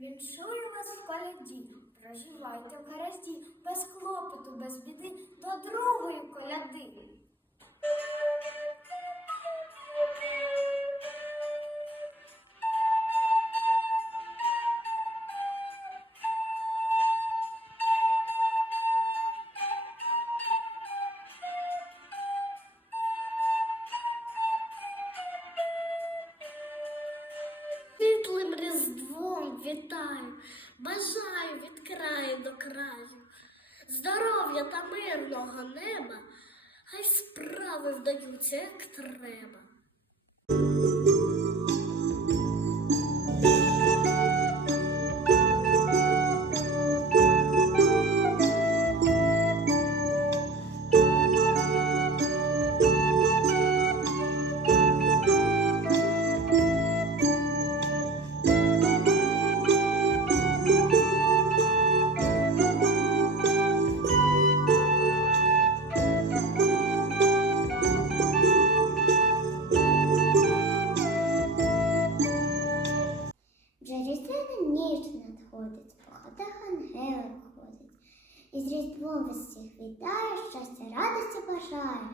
Віншую вас в коляді, проживайте в гаразді, без клопоту, без біди, до другої коляди. Вітаю, бажаю від краю до краю, здоров'я та мирного неба, хай справи вдаються, як треба. Ангели ходять. І з різдвом вас всіх вітаю, щастя, радості бажаю.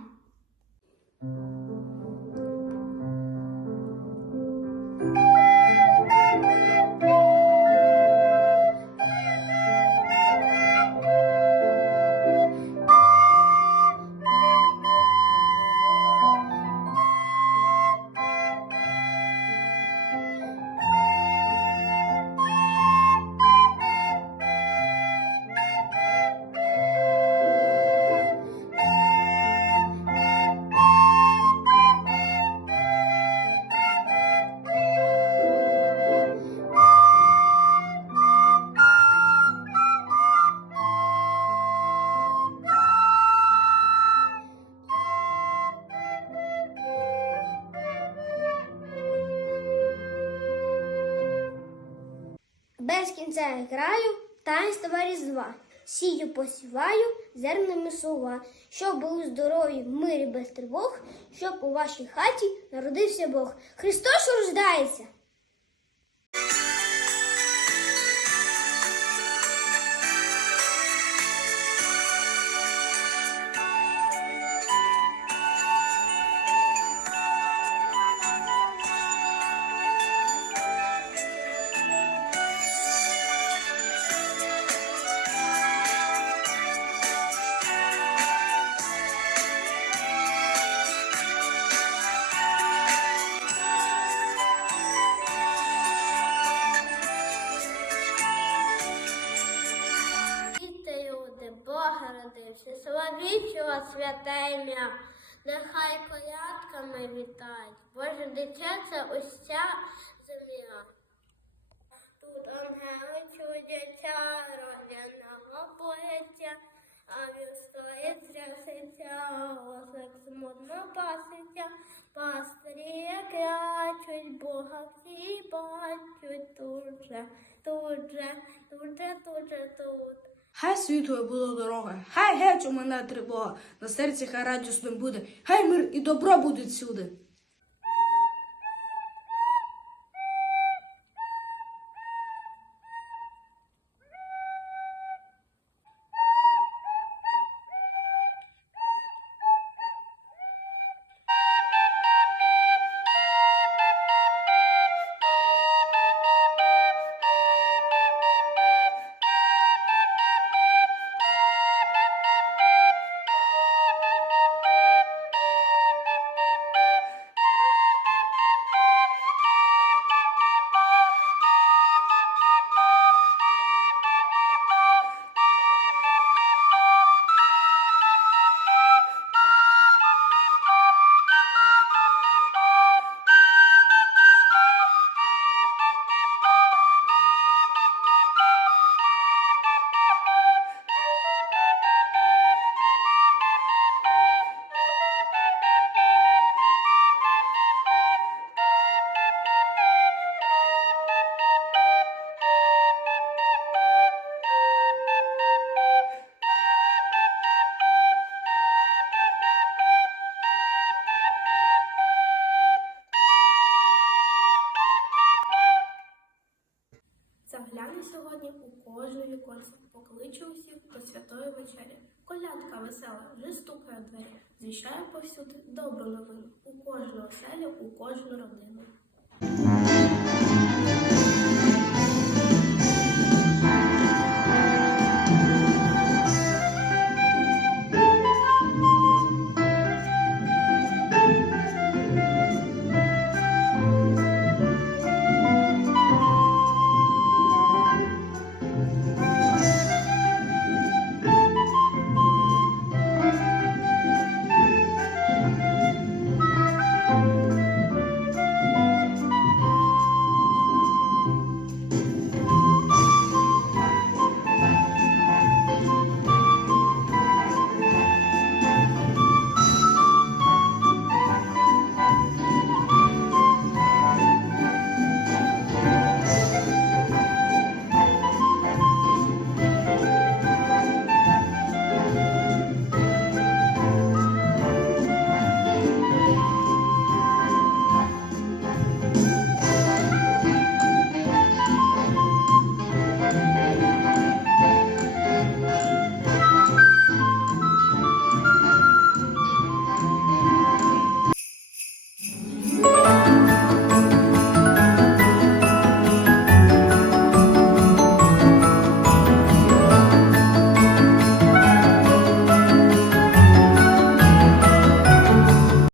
Без кінця граю, таїнства різдва. Сію посіваю зернами сова, щоб були здорові мирі без тривог, щоб у вашій хаті народився Бог. Христос рождається! Люди, Бога родився, славіть його святе ім'я. Нехай колядками вітають, Боже дитя це ось ця земля. Тут ангели чудяться, рожденого поїття, а він стоїть трясеться, ослик смутно паситься, пастирі крячуть, Бога всі бачуть тут же, тут же, тут же, тут же, тут. Хай світлою була дорога, хай геть у мене тривога, на серці хай радісним буде, хай мир і добро будуть всюди. Колядка весела вже стукає двері, звіщає повсюди добру новину у кожну оселю, у кожну родину.